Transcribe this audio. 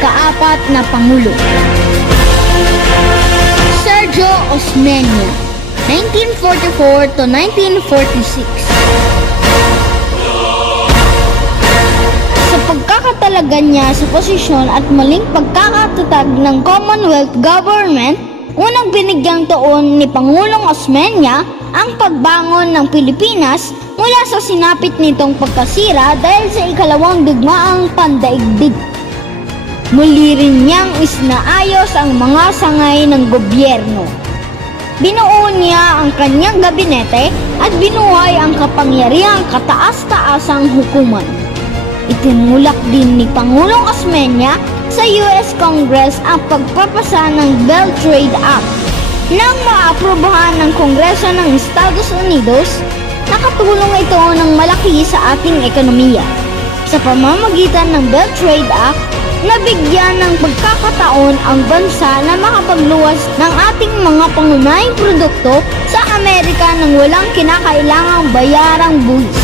ikaapat na Pangulo. Sergio Osmeña, 1944 to 1946. Sa pagkakatalaga niya sa posisyon at muling pagkakatatag ng Commonwealth Government, unang binigyang tuon ni Pangulong Osmeña ang pagbangon ng Pilipinas mula sa sinapit nitong pagkasira dahil sa ikalawang digmaang pandaigdig. Muli rin niyang isinaayos ang mga sangay ng gobyerno. Binuo niya ang kanyang gabinete at binuhay ang kapangyarihang kataas-taasang hukuman. Itinulak din ni Pangulong Osmeña sa US Congress ang pagpapasa ng Bell Trade Act. Nang maaprubahan ng Kongreso ng Estados Unidos, nakatulong ito ng malaki sa ating ekonomiya. Sa pamamagitan ng Bell Trade Act, nabigyan ng pagkakataon ang bansa na makapagluwas ng ating mga pangunahing produkto sa Amerika nang walang kinakailangang bayarang buwis.